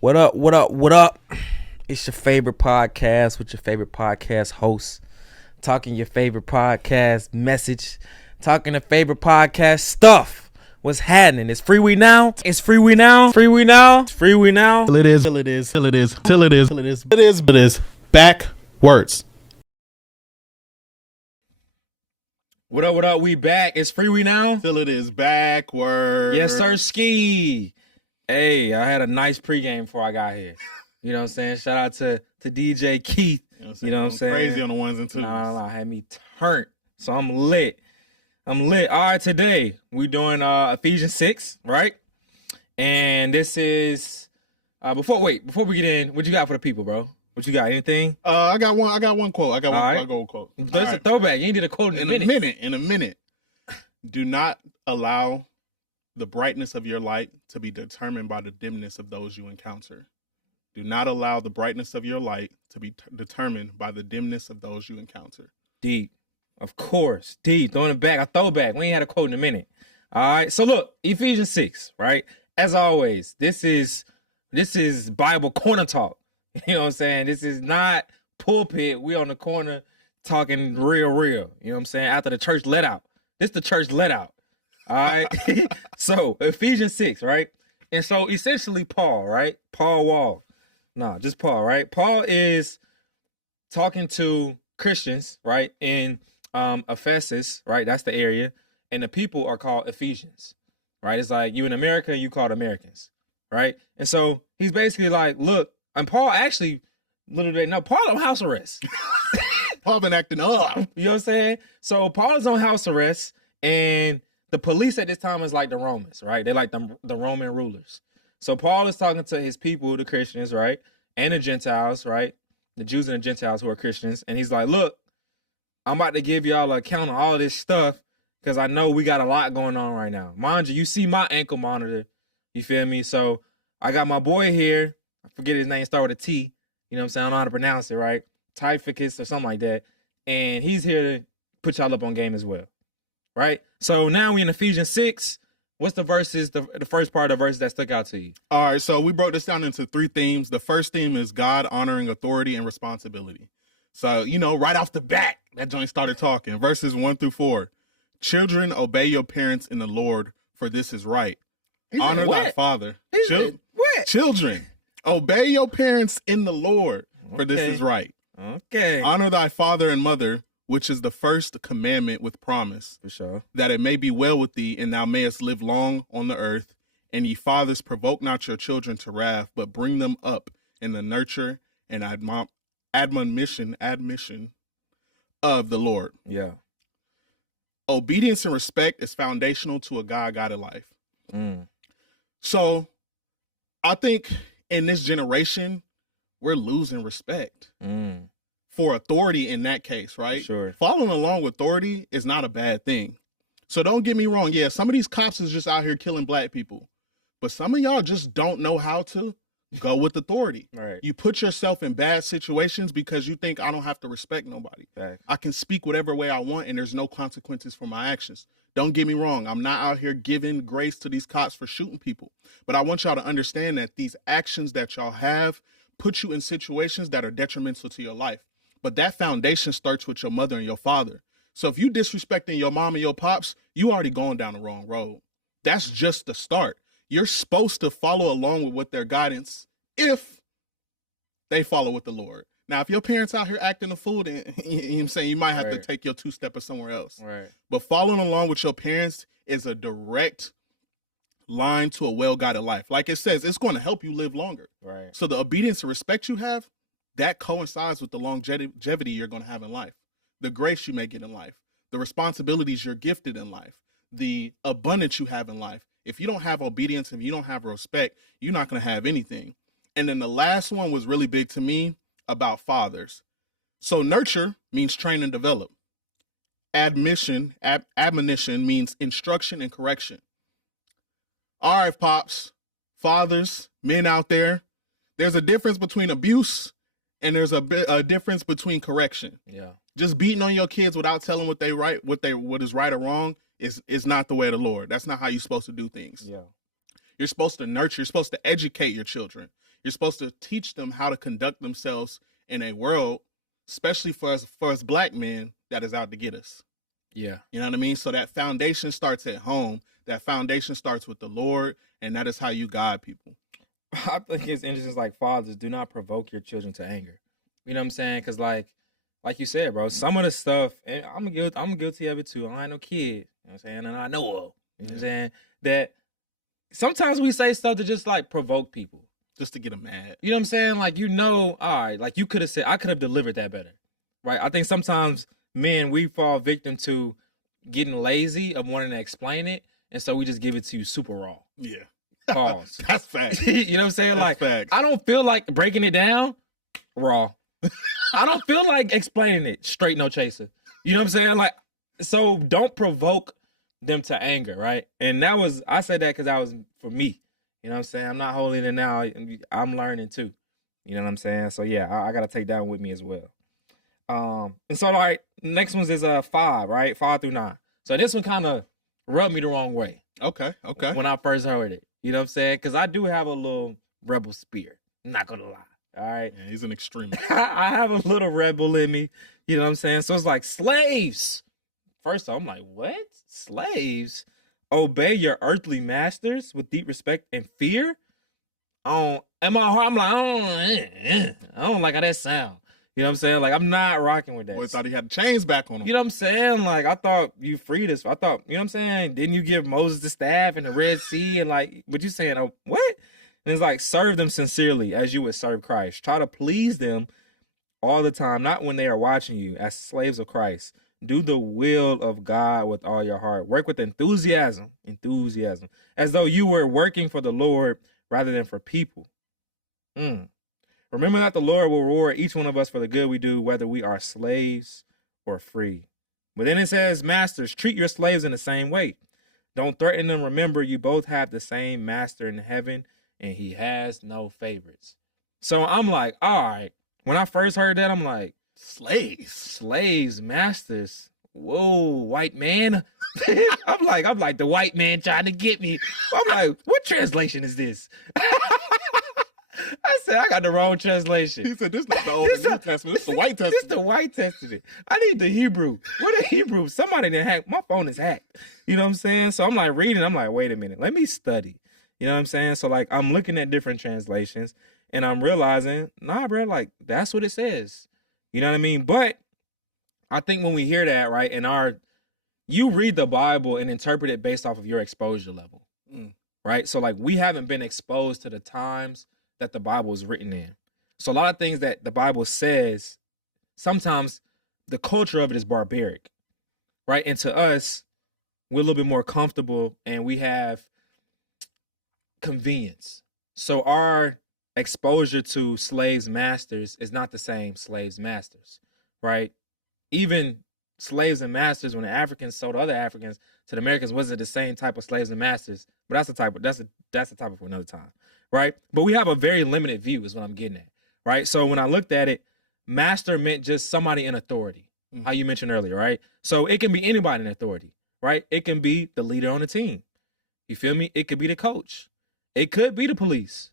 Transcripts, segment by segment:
What up, what up, what up? It's your favorite podcast with your favorite podcast host. Talking your favorite podcast message. Talking the favorite podcast stuff. What's happening? It's Freewenow. It's Freewenow. Freewenow. It's Freewenow. Till it is. Till it is. Till it is. Till it is. Till it is. It is. It is. Backwards. What up, what up? We back. It's Freewenow. Till it is backwards. Yes, sir, ski. Hey, I had a nice pregame before I got here. You know what I'm saying? Shout out to DJ Keith. You know what I'm saying? Crazy on the ones and twos. Nah, had me turned. So I'm lit. All right, today we doing Ephesians 6, right? And this is before we get in, what you got for the people, bro? What you got? Anything? I got one quote. I got one quote. That's a throwback. You ain't did a quote in a minute. Do not allow the brightness of your light to be determined by the dimness of those you encounter. Do not allow the brightness of your light to be determined by the dimness of those you encounter. Deep. Of course. Deep. Throwing it back. A throwback. We ain't had a quote in a minute. All right. So look, Ephesians 6, right? As always, this is Bible corner talk. You know what I'm saying? This is not pulpit. We on the corner talking real. You know what I'm saying? After the church let out. This the church let out. All right. So Ephesians 6, right? And so essentially Paul, right? Paul, right? Paul is talking to Christians, right? In Ephesus, right? That's the area. And the people are called Ephesians, right? It's like you in America, you called Americans, right? And so he's basically like, look, and Paul actually, Paul on house arrest. Paul been acting up. You know what I'm saying? So Paul is on house arrest, and the police at this time is like the Romans, right? They're like the Roman rulers. So Paul is talking to his people, the Christians, right? And the Gentiles, right? The Jews and the Gentiles who are Christians. And he's like, look, I'm about to give y'all an account of all of this stuff because I know we got a lot going on right now. Mind you see my ankle monitor. You feel me? So I got my boy here. I forget his name, start with a T. You know what I'm saying? I don't know how to pronounce it, right? Typhicus or something like that. And he's here to put y'all up on game as well, right? So now we in Ephesians 6. What's the verses, the first part of the verse that stuck out to you? All right, so we broke this down into 3 themes. The first theme is God honoring authority and responsibility. So, right off the bat, that joint started talking. Verses 1-4. Children, obey your parents in the Lord, for this is right. Honor thy father. Children, obey your parents in the Lord, for this is right. Okay. Honor thy father and mother, which is the first commandment with promise, For sure. that it may be well with thee, and thou mayest live long on the earth. And ye fathers, provoke not your children to wrath, but bring them up in the nurture and admonition of the Lord. Yeah. Obedience and respect is foundational to a God-guided life. So I think in this generation, we're losing respect for authority in that case, right? Sure. Following along with authority is not a bad thing. So don't get me wrong. Yeah, some of these cops is just out here killing black people. But some of y'all just don't know how to go with authority. Right. You put yourself in bad situations because you think I don't have to respect nobody. Right. I can speak whatever way I want and there's no consequences for my actions. Don't get me wrong. I'm not out here giving grace to these cops for shooting people. But I want y'all to understand that these actions that y'all have put you in situations that are detrimental to your life. But that foundation starts with your mother and your father. So if you disrespecting your mom and your pops, you already going down the wrong road. That's just the start. You're supposed to follow along with what their guidance if they follow with the Lord. Now, if your parents out here acting a fool, then you know what I'm saying, you might have to take your 2-stepper somewhere else. Right. But following along with your parents is a direct line to a well-guided life. Like it says, it's going to help you live longer. Right. So the obedience and respect you have, that coincides with the longevity you're going to have in life, the grace you may get in life, the responsibilities you're gifted in life, the abundance you have in life. If you don't have obedience, if you don't have respect, you're not going to have anything. And then the last one was really big to me about fathers. So nurture means train and develop. Admonition means instruction and correction. All right, pops, fathers, men out there, there's a difference between abuse and there's a difference between correction. Yeah. Just beating on your kids without telling what is right or wrong is not the way of the Lord. That's not how you're supposed to do things. Yeah. You're supposed to nurture. You're supposed to educate your children. You're supposed to teach them how to conduct themselves in a world, especially for us black men, that is out to get us. Yeah. You know what I mean? So that foundation starts at home. That foundation starts with the Lord, and that is how you guide people. I think it's interesting. Like, fathers, do not provoke your children to anger. You know what I'm saying? Because like you said, bro, some of the stuff, and I'm guilty of it too. I ain't no kid. You know what I'm saying? And I know of. You know what I'm saying? That sometimes we say stuff to just like provoke people. Just to get them mad. You know what I'm saying? Like, all right, like you could have said, I could have delivered that better. Right? I think sometimes men, we fall victim to getting lazy of wanting to explain it. And so we just give it to you super raw. Yeah. Pause. That's facts. You know what I'm saying? That's like, facts. I don't feel like breaking it down raw. I don't feel like explaining it straight, no chaser. You know what I'm saying? Like, so don't provoke them to anger, right? And I said that because that was for me. You know what I'm saying? I'm not holding it now. I'm learning too. You know what I'm saying? So yeah, I got to take that one with me as well. And so, all right, next one's is 5, right? 5 through 9. So this one kind of rubbed me the wrong way. Okay. When I first heard it. You know what I'm saying? Because I do have a little rebel spirit. I'm not going to lie. All right. Yeah, he's an extremist. I have a little rebel in me. You know what I'm saying? So it's like, slaves. First off, I'm like, what? Slaves? Obey your earthly masters with deep respect and fear? In my heart, I'm like, I don't like how that sound. You know what I'm saying? Like, I'm not rocking with that. Boy thought he had the chains back on him. You know what I'm saying? Like, I thought you freed us. I thought, you know what I'm saying? Didn't you give Moses the staff in the Red Sea? And like, what you saying? Oh, what? And it's like, serve them sincerely as you would serve Christ. Try to please them all the time, not when they are watching you, as slaves of Christ. Do the will of God with all your heart. Work with enthusiasm, as though you were working for the Lord rather than for people. Remember that the Lord will reward each one of us for the good we do, whether we are slaves or free. But then it says, masters, treat your slaves in the same way. Don't threaten them. Remember, you both have the same master in heaven, and he has no favorites. So I'm like, all right. When I first heard that, I'm like, slaves, masters. Whoa, white man. I'm like the white man trying to get me. I'm like, what translation is this? I said, I got the wrong translation. He said, this is not the Old New Testament. This is the White Testament. This is the White Testament. I need the Hebrew. What the Hebrew? Somebody didn't hack. My phone is hacked. You know what I'm saying? So I'm like reading. I'm like, wait a minute. Let me study. You know what I'm saying? So like, I'm looking at different translations and I'm realizing, nah, bro, like that's what it says. You know what I mean? But I think when we hear that, right, you read the Bible and interpret it based off of your exposure level, right? So like, we haven't been exposed to the times that the Bible is written in. So a lot of things that the Bible says, sometimes the culture of it is barbaric, right? And to us, we're a little bit more comfortable and we have convenience. So our exposure to slaves masters is not the same slaves masters, right? Even slaves and masters, when the Africans sold other Africans to the Americans, wasn't the same type of slaves and masters. But that's the topic for another time, right? But we have a very limited view, is what I'm getting at, right? So when I looked at it, master meant just somebody in authority, how you mentioned earlier, right? So it can be anybody in authority, right? It can be the leader on the team. You feel me? It could be the coach. It could be the police.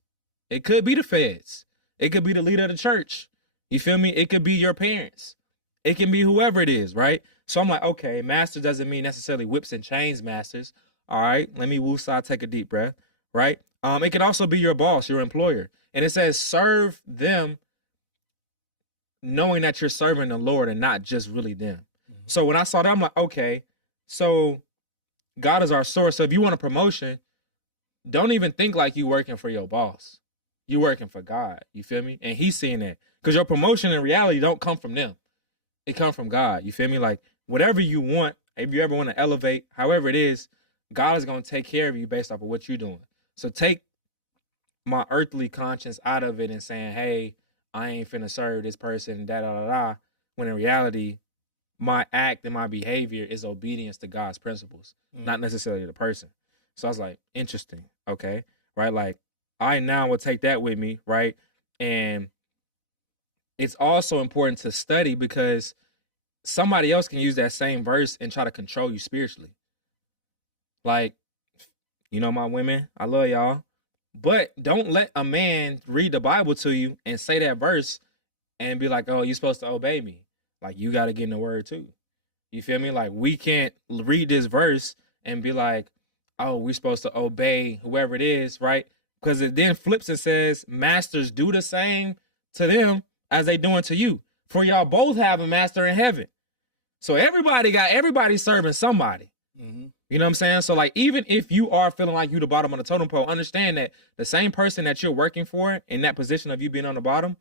It could be the feds. It could be the leader of the church. You feel me? It could be your parents. It can be whoever it is, right? So I'm like, okay, master doesn't mean necessarily whips and chains masters. All right, let me woosah, take a deep breath, right? It can also be your boss, your employer. And it says serve them knowing that you're serving the Lord and not just really them. So when I saw that, I'm like, okay, so God is our source. So if you want a promotion, don't even think like you working for your boss. You working for God. You feel me? And he's seeing that. Because your promotion in reality don't come from them. It comes from God. You feel me? Like whatever you want, if you ever want to elevate, however it is, God is going to take care of you based off of what you're doing. So take my earthly conscience out of it and saying, hey, I ain't finna serve this person, da-da-da-da, when in reality, my act and my behavior is obedience to God's principles, not necessarily the person. So I was like, interesting, okay, right? Like, I now will take that with me, right? And it's also important to study because somebody else can use that same verse and try to control you spiritually. Like, you know, my women, I love y'all. But don't let a man read the Bible to you and say that verse and be like, oh, you're supposed to obey me. Like, you got to get in the word too. You feel me? Like, we can't read this verse and be like, oh, we're supposed to obey whoever it is, right? Because it then flips and says, masters, do the same to them as they doing to you. For y'all both have a master in heaven. So everybody serving somebody. Mm-hmm. You know what I'm saying? So like, even if you are feeling like you the bottom of the totem pole, understand that the same person that you're working for in that position of you being on the bottom,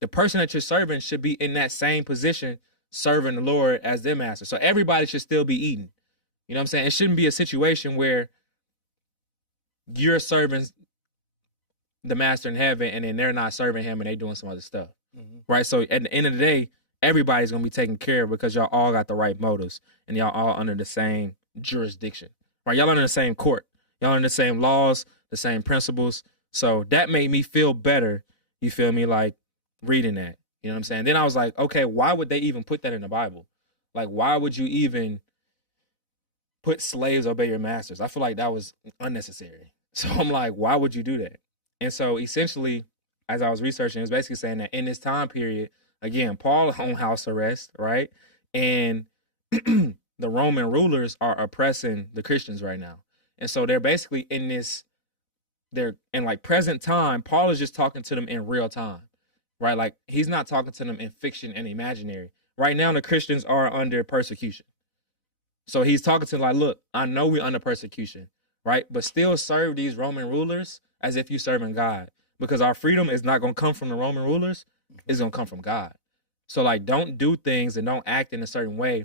the person that you're serving should be in that same position serving the Lord as their master. So everybody should still be eating. You know what I'm saying? It shouldn't be a situation where you're serving the master in heaven and then they're not serving him and they doing some other stuff. Mm-hmm. Right? So at the end of the day, everybody's going to be taken care of because y'all all got the right motives and y'all all under the same jurisdiction. Right? Y'all under the same court. Y'all under the same laws, the same principles. So that made me feel better. You feel me? Like reading that. You know what I'm saying? Then I was like, okay, why would they even put that in the Bible? Like, why would you even put slaves obey your masters? I feel like that was unnecessary. So I'm like, why would you do that? And so essentially, as I was researching, it was basically saying that in this time period, again, Paul on house arrest, right? And the Roman rulers are oppressing the Christians right now. And so they're basically they're in like present time, Paul is just talking to them in real time, right? Like he's not talking to them in fiction and imaginary. Right now, the Christians are under persecution. So he's talking to them like, look, I know we're under persecution, right? But still serve these Roman rulers as if you're serving God. Because our freedom is not going to come from the Roman rulers. It's going to come from God. So like, don't do things and don't act in a certain way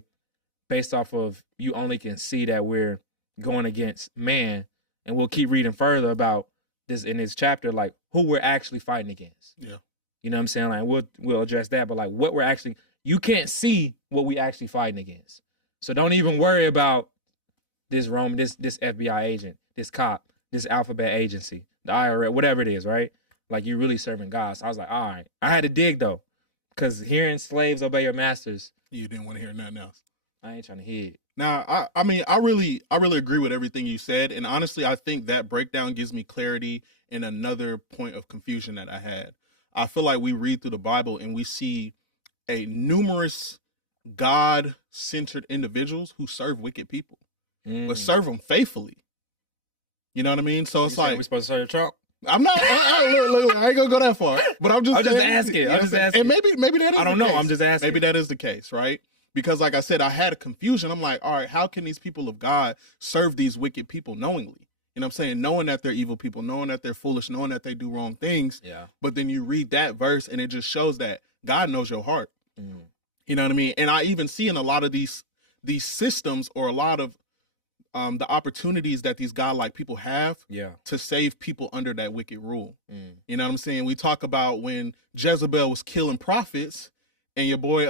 based off of you only can see that we're going against man. And we'll keep reading further about this in this chapter, like who we're actually fighting against. Yeah. You know what I'm saying? Like we'll address that, but like what we're actually, you can't see what we actually fighting against. So don't even worry about this this FBI agent, this cop, this alphabet agency, the IRS, whatever it is, right? Like you're really serving God. So I was like, all right. I had to dig though, because hearing slaves obey your masters. You didn't want to hear nothing else. I ain't trying to hear it. Now, I mean, I really agree with everything you said. And honestly, I think that breakdown gives me clarity in another point of confusion that I had. I feel like we read through the Bible and we see a numerous God-centered individuals who serve wicked people, but serve them faithfully. You know what I mean? So it's like, we're supposed to serve Trump. I'm not. Look, I ain't gonna go that far. But I'm just asking. I'm just asking. And maybe that is. I don't know. I'm just asking. Maybe that is the case, right? Because, like I said, I had a confusion. I'm like, all right, how can these people of God serve these wicked people knowingly? You know what I'm saying? Knowing that they're evil people, knowing that they're foolish, knowing that they do wrong things. Yeah. But then you read that verse and it just shows that God knows your heart. Mm. You know what I mean? And I even see in a lot of these systems or a lot of the opportunities that these godlike people have to save people under that wicked rule. Mm. You know what I'm saying? We talk about when Jezebel was killing prophets and your boy,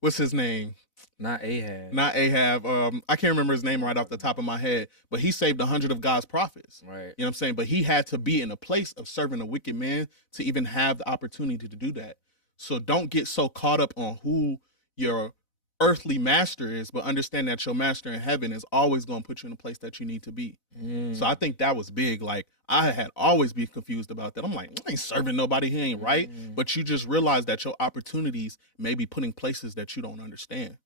what's his name? Not Ahab. I can't remember his name right off the top of my head, but he saved 100 of God's prophets. Right. You know what I'm saying? But he had to be in a place of serving a wicked man to even have the opportunity to do that. So don't get so caught up on who your earthly master is, but understand that your master in heaven is always going to put you in a place that you need to be. Mm. So I think that was big. Like I had always been confused about that. I'm like, I ain't serving nobody. He ain't right. But you just realize that your opportunities may be put in places that you don't understand.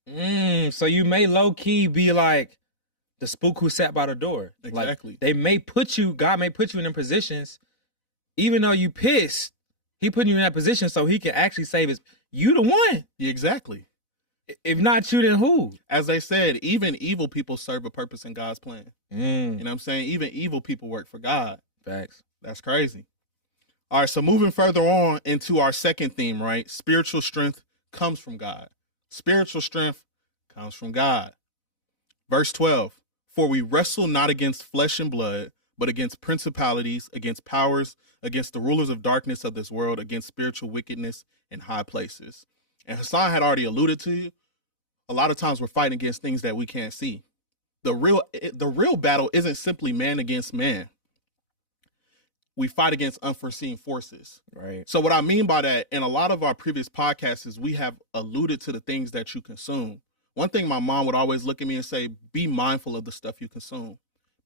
So you may low key be like the spook who sat by the door. Exactly. Like, God may put you in them positions, even though you pissed. He put you in that position so he can actually save you the one. Exactly. If not you, then who? As they said, even evil people serve a purpose in God's plan. Mm. You know what I'm saying? Even evil people work for God. Facts. That's crazy. All right, so moving further on into our second theme, right? Spiritual strength comes from God. Spiritual strength comes from God. Verse 12, for we wrestle not against flesh and blood, but against principalities, against powers, against the rulers of darkness of this world, against spiritual wickedness in high places. And Hassan had already alluded to, a lot of times we're fighting against things that we can't see. The real battle isn't simply man against man. We fight against unforeseen forces. Right. So what I mean by that, in a lot of our previous podcasts, is we have alluded to the things that you consume. One thing my mom would always look at me and say, be mindful of the stuff you consume.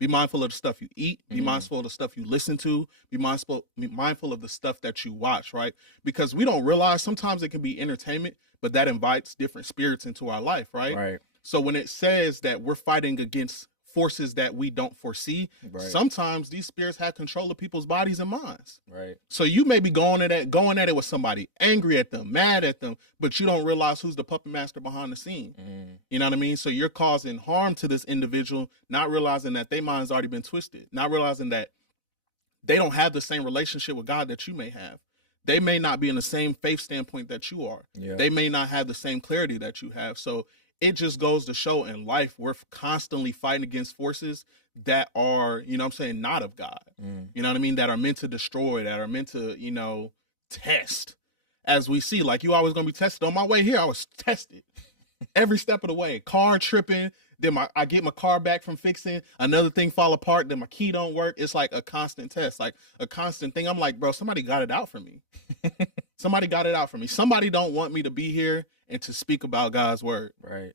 Be mindful of the stuff you eat. Be mindful of the stuff you listen to. Be mindful of the stuff that you watch, right? Because we don't realize sometimes it can be entertainment, but that invites different spirits into our life, right? Right. So when it says that we're fighting against forces that we don't foresee, sometimes these spirits have control of people's bodies and minds. Right. So you may be going at it with somebody, angry at them, mad at them, but you don't realize who's the puppet master behind the scene. You know what I mean? So you're causing harm to this individual, not realizing that their mind's already been twisted, not realizing that they don't have the same relationship with God that you may have. They may not be in the same faith standpoint that you are. Yeah. They may not have the same clarity that you have. So it just goes to show in life, we're constantly fighting against forces that are, you know what I'm saying, not of God. You know what I mean? That are meant to destroy, that are meant to, you know, test. As we see, like you always going to be tested. On my way here, I was tested every step of the way. Car tripping. Then I get my car back from fixing. Another thing fall apart. Then my key don't work. It's like a constant test, like a constant thing. I'm like, bro, somebody got it out for me. Somebody got it out for me. Somebody don't want me to be here and to speak about God's word. Right.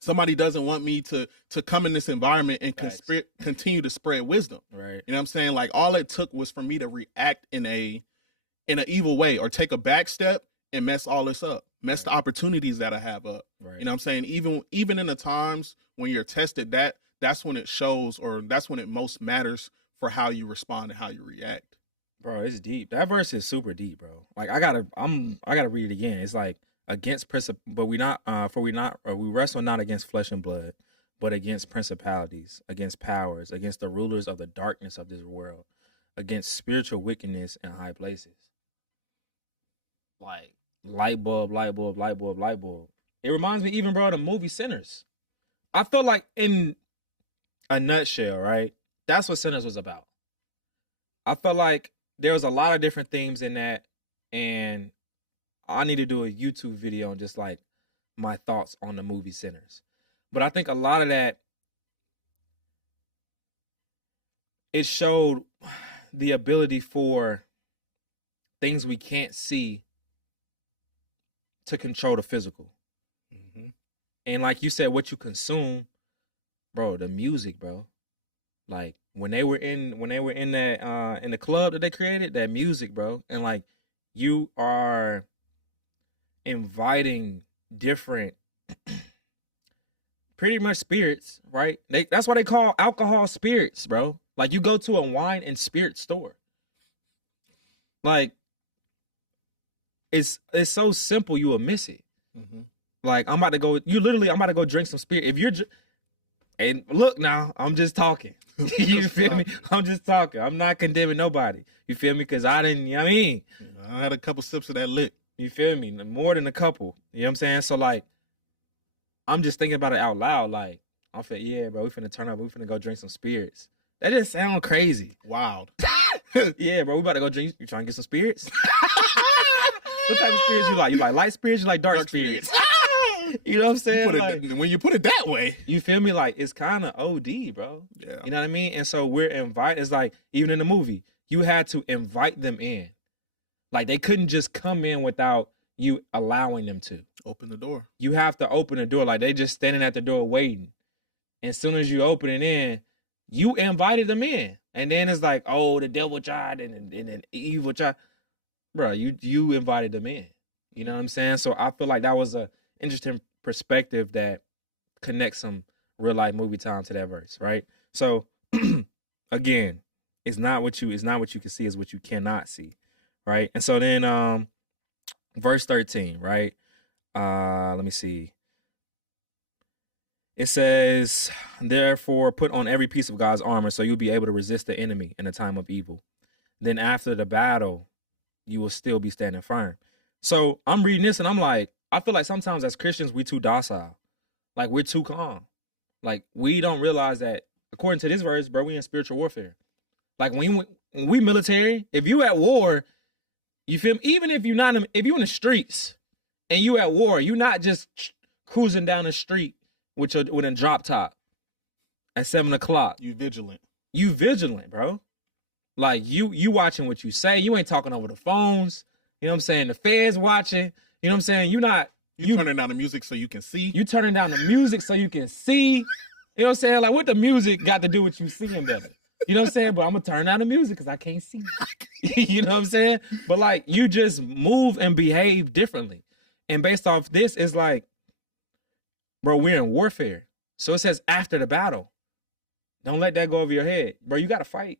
Somebody doesn't want me to come in this environment and continue to spread wisdom. Right. You know what I'm saying? Like all it took was for me to react in an evil way or take a back step and mess all this up, mess the opportunities that I have up. Right. You know what I'm saying? Even in the times when you're tested, that's when it shows, or that's when it most matters for how you respond and how you react. Bro, it's deep. That verse is super deep, bro. Like I gotta read it again. It's like against but we wrestle not against flesh and blood, but against principalities, against powers, against the rulers of the darkness of this world, against spiritual wickedness in high places. Like light bulb, light bulb, light bulb, light bulb. It reminds me even, bro, of the movie Sinners. I feel like in a nutshell, right? That's what Sinners was about. I felt like there was a lot of different themes in that, and I need to do a YouTube video on just like my thoughts on the movie Sinners. But I think a lot of that, it showed the ability for things we can't see to control the physical. And like you said, what you consume, bro, the music, bro. Like when they were in that in the club that they created, that music, bro, and like you are inviting different pretty much spirits, right? That's why they call alcohol spirits, bro. Like you go to a wine and spirit store. Like it's so simple you will miss it. Like I'm about to go drink some spirit. If you're and look now, I'm just talking. You feel me? I'm just talking. I'm not condemning nobody. You feel me? Because I didn't, you know what I mean? I had a couple sips of that lit. You feel me? More than a couple. You know what I'm saying? So like, I'm just thinking about it out loud. Like, I'm feeling, yeah, bro, we finna turn up. We finna go drink some spirits. That just sound crazy. Wild. Yeah, bro, we about to go drink. You trying to get some spirits? What type of spirits you like? You like light spirits? You like dark spirits? You know what I'm saying? When you put it that way. You feel me? Like, it's kind of OD, bro. Yeah. You know what I mean? And so we're invited. It's like, even in the movie, you had to invite them in. Like, they couldn't just come in without you allowing them to. Open the door. You have to open the door. Like, they just standing at the door waiting. And as soon as you open it in, you invited them in. And then it's like, oh, the devil tried and then evil tried. Bro, you invited them in. You know what I'm saying? So I feel like that was a interesting perspective that connects some real life movie time to that verse, right? So again, it's not what you can see, it's what you cannot see, right? And so then verse 13, right? Let me see. It says, therefore put on every piece of God's armor so you'll be able to resist the enemy in the time of evil. Then after the battle, you will still be standing firm. So I'm reading this and I'm like, I feel like sometimes as Christians, we too docile. Like we're too calm. Like we don't realize that according to this verse, bro, we in spiritual warfare. Like when we military, if you at war, you feel me? Even if if you in the streets and you at war, you not just cruising down the street with a drop top at 7:00. You vigilant. You vigilant, bro. Like you watching what you say. You ain't talking over the phones. You know what I'm saying? The feds watching. You know what I'm saying? You turning down the music so you can see. You turning down the music so you can see. You You know what I'm saying? Like, what the music got to do with you seeing better? You know what I'm saying? But I'm gonna turn down the music because I can't see. You know what I'm saying? But like, you just move and behave differently. And based off this, it's like, bro, we're in warfare. So it says after the battle. Don't let that go over your head. Bro, you gotta fight.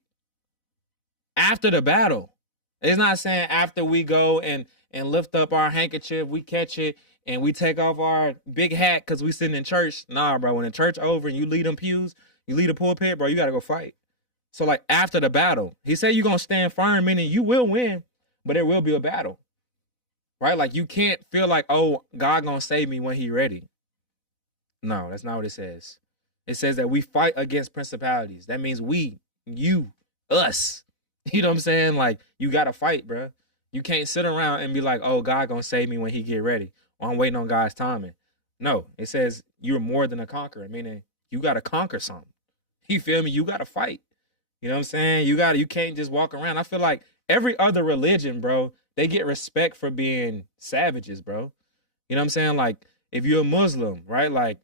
After the battle. It's not saying after we go and lift up our handkerchief, we catch it, and we take off our big hat because we sitting in church. Nah, bro, when the church over and you lead them pews, you lead a pulpit, bro, you gotta go fight. So like after the battle, he said you're gonna stand firm, meaning you will win, but there will be a battle. Right? Like you can't feel like, oh, God gonna save me when he ready. No, that's not what it says. It says that we fight against principalities. That means we, you, us. You know what I'm saying? Like, you gotta fight, bro. You can't sit around and be like, oh, God gonna save me when he get ready. Or I'm waiting on God's timing. No, it says you're more than a conqueror, meaning you gotta conquer something. You feel me? You gotta fight. You know what I'm saying? You can't just walk around. I feel like every other religion, bro, they get respect for being savages, bro. You know what I'm saying? Like, if you're a Muslim, right? Like,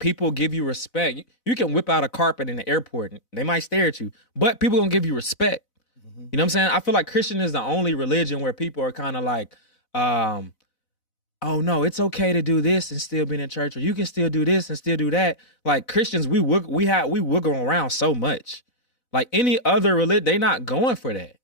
people give you respect. You can whip out a carpet in the airport. They might stare at you, but people gonna give you respect. Mm-hmm. You know what I'm saying? I feel like Christian is the only religion where people are kind of like, oh no, it's okay to do this and still be in church, or you can still do this and still do that. Like Christians, we wiggle around so much. Like any other religion, they not going for that.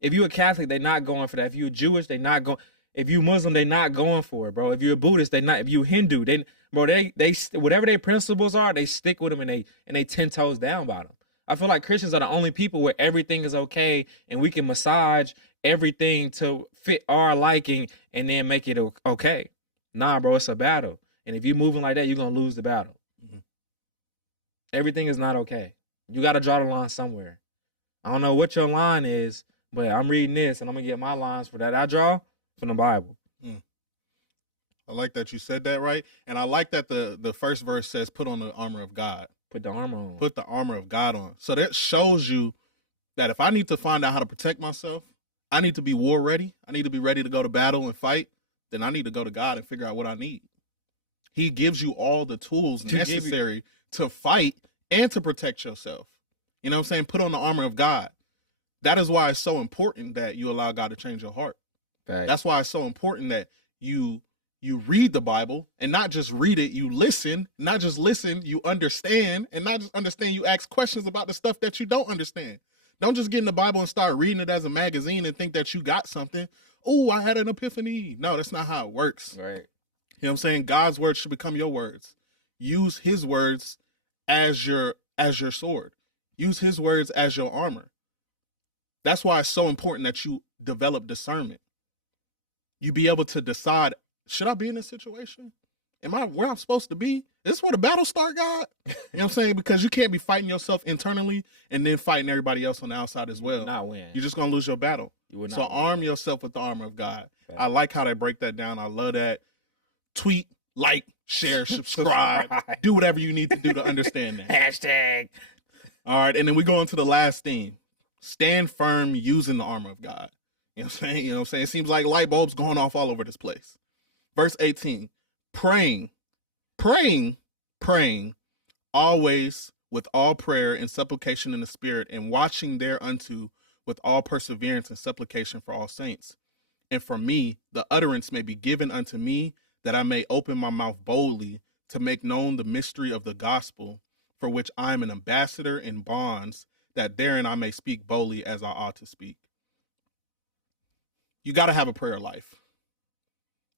If you're a Catholic, they not going for that. If you're Jewish, they not going. If you Muslim, they not going for it, bro. If you're a Buddhist, they not. If you Hindu, they whatever their principles are, they stick with them and they 10 toes down by them. I feel like Christians are the only people where everything is okay and we can massage everything to fit our liking and then make it okay. Nah, bro, it's a battle. And if you're moving like that, you're gonna lose the battle. Mm-hmm. Everything is not okay. You got to draw the line somewhere. I don't know what your line is, but I'm reading this and I'm gonna get my lines for that I draw from the Bible. I like that you said that, right? And I like that the first verse says, put on the armor of God. Put the armor on. Put the armor of God on. So that shows you that if I need to find out how to protect myself, I need to be war ready. I need to be ready to go to battle and fight. Then I need to go to God and figure out what I need. He gives you all the tools necessary to fight and to protect yourself. You know what I'm saying? Put on the armor of God. That is why it's so important that you allow God to change your heart. Right. That's why it's so important that you read the Bible and not just read it, you listen, not just listen, you understand, and not just understand, you ask questions about the stuff that you don't understand. Don't just get in the Bible and start reading it as a magazine and think that you got something. Oh, I had an epiphany. No, that's not how it works. Right. You know what I'm saying? God's words should become your words. Use his words as your sword. Use his words as your armor. That's why it's so important that you develop discernment. You be able to decide, should I be in this situation? Am I where I'm supposed to be? Is this where the battle start, God? You know what I'm saying? Because you can't be fighting yourself internally and then fighting everybody else on the outside as well. Not win. You're just going to lose your battle. So arm yourself with the armor of God. Right. I like how they break that down. I love that. Tweet, like, share, subscribe. Do whatever you need to do to understand that. Hashtag. All right. And then we go into the last theme. Stand firm using the armor of God. You know what I'm saying? You know what I'm saying? It seems like light bulbs going off all over this place. Verse 18, praying, always with all prayer and supplication in the Spirit, and watching thereunto with all perseverance and supplication for all saints. And for me, the utterance may be given unto me, that I may open my mouth boldly to make known the mystery of the gospel, for which I am an ambassador in bonds, that therein I may speak boldly as I ought to speak. You got to have a prayer life.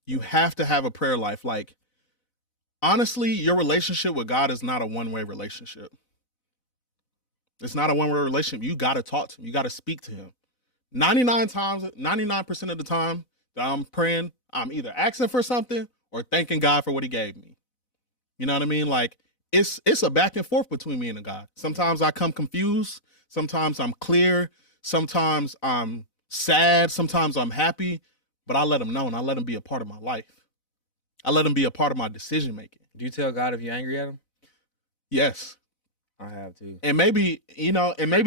You have to have a prayer life. Like, honestly, your relationship with God is not a one-way relationship. It's not a one-way relationship. You got to talk to him. You got to speak to him. 99% of the time that I'm praying, I'm either asking for something or thanking God for what he gave me. You know what I mean? Like, it's a back and forth between me and God. Sometimes I come confused. Sometimes I'm clear. Sometimes I'm sad. Sometimes I'm happy. But I let him know, and I let him be a part of my life. I let him be a part of my decision making. Do you tell God if you're angry at him? Yes. I have too. And maybe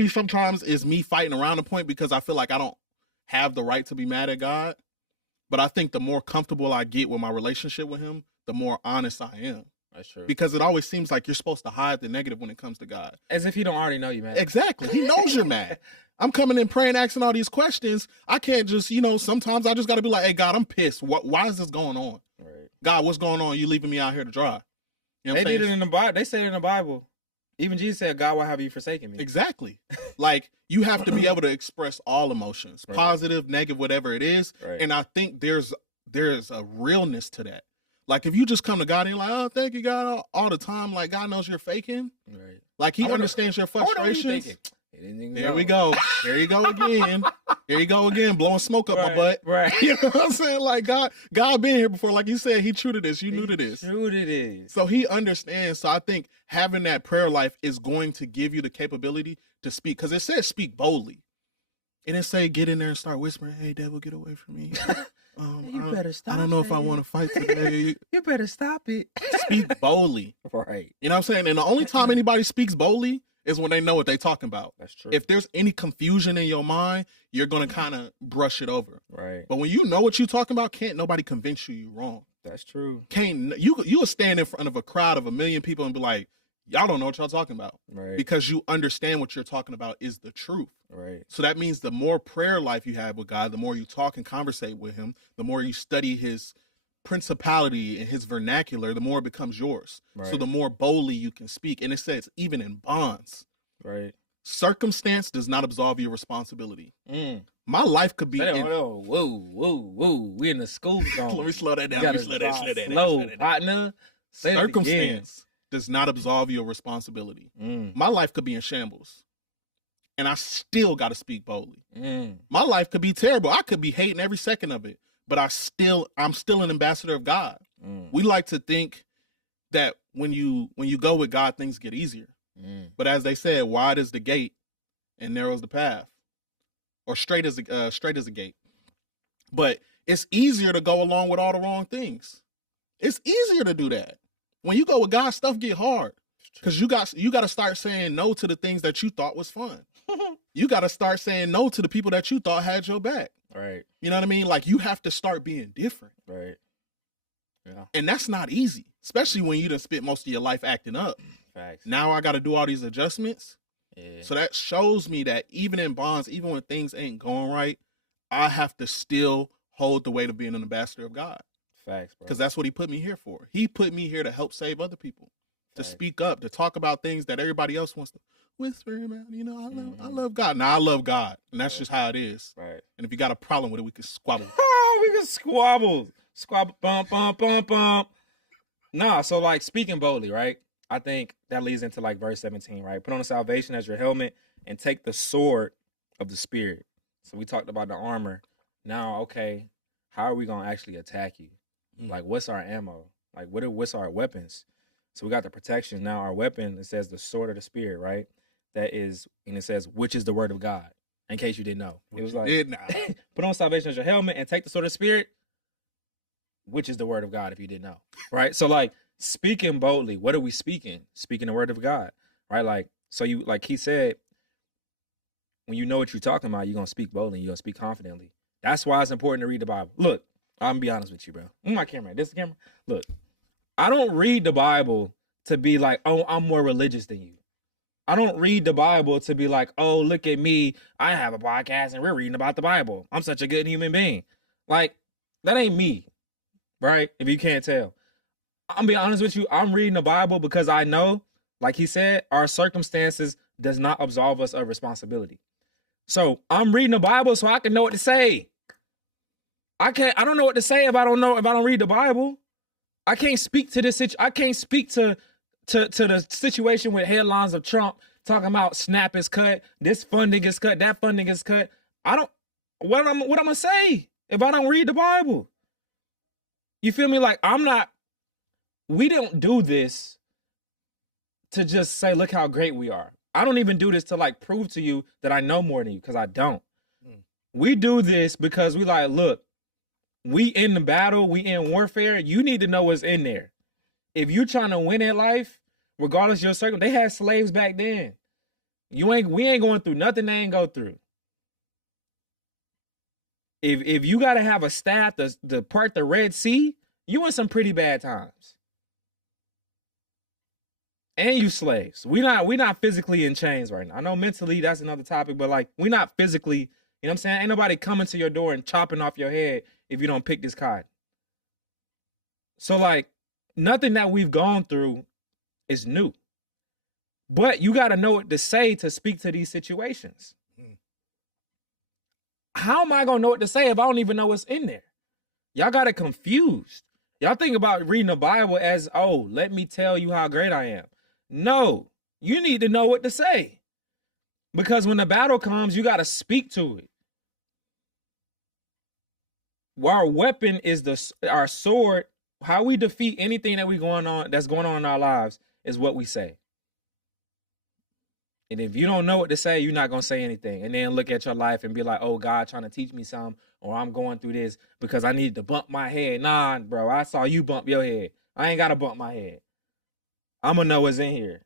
sometimes it's me fighting around the point because I feel like I don't have the right to be mad at God. But I think the more comfortable I get with my relationship with him, the more honest I am. That's true. Because it always seems like you're supposed to hide the negative when it comes to God. As if he don't already know you, man. Exactly. He knows you're mad. I'm coming in praying, asking all these questions. I can't just, sometimes I just got to be like, hey, God, I'm pissed. Why is this going on? Right. God, what's going on? You leaving me out here to dry. You know They did it in the Bible. They say it in the Bible. Even Jesus said, God, why have you forsaken me? Exactly. Like, you have to be able to express all emotions, Right. positive, negative, whatever it is. Right. And I think there's a realness to that. Like, if you just come to God and you're like, oh, thank you, God, all the time, like, God knows you're faking. Right. Like, he understands your frustrations. There we go. Here you go again. Here you go again, blowing smoke up my butt. Right. You know what I'm saying? Like, God been here before. Like you said, he true to this. You new to this. True to this. So he understands. So I think having that prayer life is going to give you the capability to speak. Because it says speak boldly. It didn't say get in there and start whispering, hey, devil, get away from me. You better stop. I don't know if I want to fight today. You better stop it. Speak boldly. Right. You know what I'm saying? And the only time anybody speaks boldly is when they know what they're talking about. That's true. If there's any confusion in your mind, you're going to kind of brush it over. Right. But when you know what you're talking about, can't nobody convince you're wrong. That's true. You will stand in front of a crowd of 1 million people and be like, y'all don't know what y'all talking about. Right. Because you understand what you're talking about is the truth. Right. So that means the more prayer life you have with God, the more you talk and conversate with him, the more you study his principality and his vernacular, the more it becomes yours. Right. So the more boldly you can speak. And it says even in bonds. Right. Circumstance does not absolve your responsibility. Mm. My life could be whoa. We in the school zone. Let me slow that down. Slow, partner. Circumstance does not absolve your responsibility. Mm. My life could be in shambles. And I still got to speak boldly. Mm. My life could be terrible. I could be hating every second of it. But I'm still an ambassador of God. Mm. We like to think that when you go with God, things get easier. Mm. But as they said, wide is the gate and narrow is the path, or straight is a gate. But it's easier to go along with all the wrong things. It's easier to do that. When you go with God, stuff get hard because you got to start saying no to the things that you thought was fun. You got to start saying no to the people that you thought had your back. Right. You know what I mean? Like, you have to start being different. Right. Yeah. And that's not easy, especially when you done spent most of your life acting up. Facts. Now I got to do all these adjustments. Yeah. So that shows me that even in bonds, even when things ain't going right, I have to still hold the weight of being an ambassador of God. Facts, bro. Because that's what he put me here for. He put me here to help save other people, to speak up, to talk about things that everybody else wants to whisper about. I love God. Now I love God, and that's just how it is. Right. And if you got a problem with it, we can squabble. Oh, we can squabble, bump. Nah, so like speaking boldly, right? I think that leads into like verse 17, right? Put on the salvation as your helmet and take the sword of the Spirit. So we talked about the armor. Now, okay, how are we gonna actually attack you? Like, what's our ammo? Like, what's our weapons? So we got the protection. Now our weapon, it says the sword of the Spirit, right? That is, and it says, which is the word of God. In case you didn't know, it was like, put on salvation as your helmet and take the sword of the Spirit, which is the word of God. If you didn't know, right? So like speaking boldly, what are we speaking? Speaking the word of God, right? Like, so you, like he said, when you know what you're talking about, you're gonna speak boldly. You're gonna speak confidently. That's why it's important to read the Bible. Look, I'm gonna be honest with you, bro. My camera, this is the camera. Look, I don't read the Bible to be like, oh, I'm more religious than you. I don't read the Bible to be like, oh, look at me. I have a podcast and we're reading about the Bible. I'm such a good human being. Like, that ain't me, right? If you can't tell. I'm be honest with you. I'm reading the Bible because I know, like he said, our circumstances does not absolve us of responsibility. So I'm reading the Bible so I can know what to say. I don't know what to say if I don't read the Bible. I can't speak to this. I can't speak to the situation with headlines of Trump talking about SNAP is cut, this funding is cut, that funding is cut. What I'm gonna say if I don't read the Bible? You feel me? Like, we don't do this to just say, look how great we are. I don't even do this to like prove to you that I know more than you, because I don't. We do this because we like, look, we in the battle, we in warfare. You need to know what's in there. If you trying to win in life, regardless of your circle, they had slaves back then. We ain't going through nothing they ain't go through. If you gotta have a staff to part the Red Sea, you in some pretty bad times. and you slaves. We not physically in chains right now. I know mentally that's another topic, but like we not physically, you know what I'm saying? Ain't nobody coming to your door and chopping off your head if you don't pick this cotton. So like nothing that we've gone through is new. But you got to know what to say to speak to these situations. How am I going to know what to say if I don't even know what's in there? Y'all got it confused. Y'all think about reading the Bible as, oh, let me tell you how great I am. No, you need to know what to say. Because when the battle comes, you got to speak to it. Our weapon is our sword. How we defeat anything that's going on in our lives is what we say. And if you don't know what to say, you're not going to say anything. And then look at your life and be like, oh, God trying to teach me something, or I'm going through this because I needed to bump my head. Nah, bro, I saw you bump your head. I ain't got to bump my head. I'm going to know what's in here.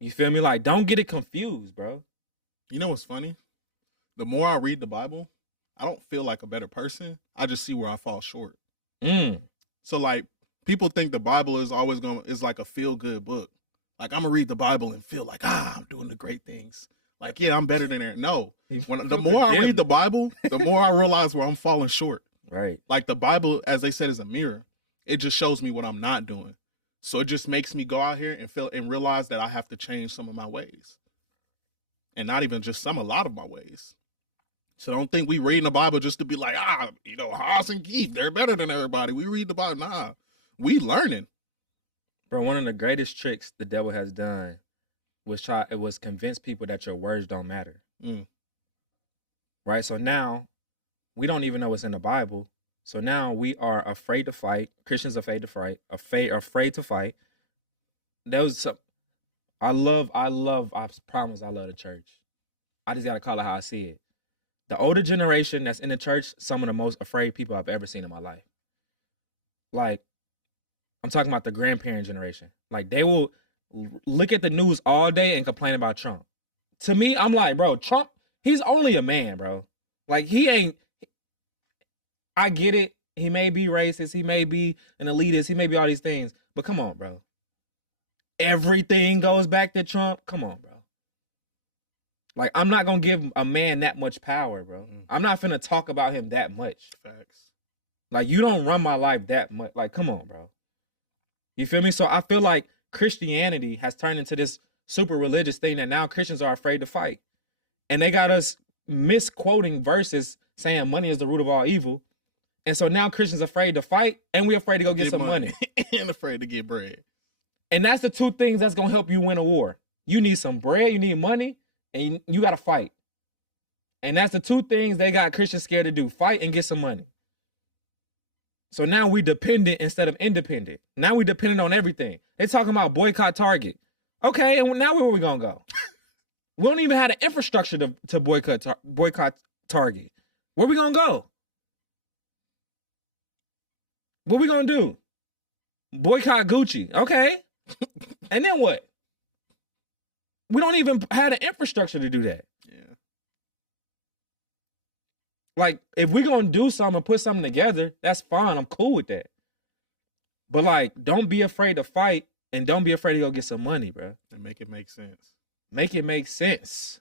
You feel me? Like, don't get it confused, bro. You know what's funny? The more I read the Bible, I don't feel like a better person. I just see where I fall short. So, like, people think the Bible is always is like a feel-good book. Like, I'm going to read the Bible and feel like, I'm doing the great things. Like, yeah, I'm better than Aaron. No. The more I read the Bible, the more I realize where I'm falling short. Right. Like, the Bible, as they said, is a mirror. It just shows me what I'm not doing. So it just makes me go out here and realize that I have to change some of my ways. And not even just some, a lot of my ways. So don't think we reading the Bible just to be like, Haas and Keith, they're better than everybody. We read the Bible. Nah, we learning. Bro, one of the greatest tricks the devil has done was convince people that your words don't matter. Right? So now we don't even know what's in the Bible. So now we are afraid to fight. Christians are afraid to fight. Afraid to fight. I promise I love the church. I just gotta call it how I see it. The older generation that's in the church, some of the most afraid people I've ever seen in my life. Like, I'm talking about the grandparent generation. Like, they will look at the news all day and complain about Trump. To me, I'm like, bro, Trump, he's only a man, bro. Like, I get it. He may be racist. He may be an elitist. He may be all these things. But come on, bro. Everything goes back to Trump. Come on, bro. Like, I'm not going to give a man that much power, bro. I'm not finna talk about him that much. Facts. Like, you don't run my life that much. Like, come on, bro. You feel me? So I feel like Christianity has turned into this super religious thing that now Christians are afraid to fight. And they got us misquoting verses saying money is the root of all evil. And so now Christians are afraid to fight, and we're afraid to go get some money. And afraid to get bread. And that's the two things that's going to help you win a war. You need some bread, you need money, and you got to fight. And that's the two things they got Christians scared to do: fight and get some money. So now we dependent instead of independent. Now we dependent on everything. They talking about boycott Target. Okay, and now where we going to go? We don't even have the infrastructure to boycott Target. Where we going to go? What we going to do? Boycott Gucci. Okay. And then what? We don't even have the infrastructure to do that. Yeah. Like, if we're going to do something and put something together, that's fine. I'm cool with that. But, like, don't be afraid to fight, and don't be afraid to go get some money, bro. And make it make sense. Make it make sense.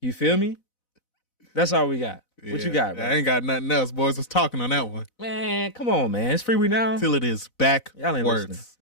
You feel me? That's all we got. Yeah, what you got, bro? I ain't got nothing else, boys. Let's talking on that one. Man, come on, man. It's Freewenow. Till it is backwards.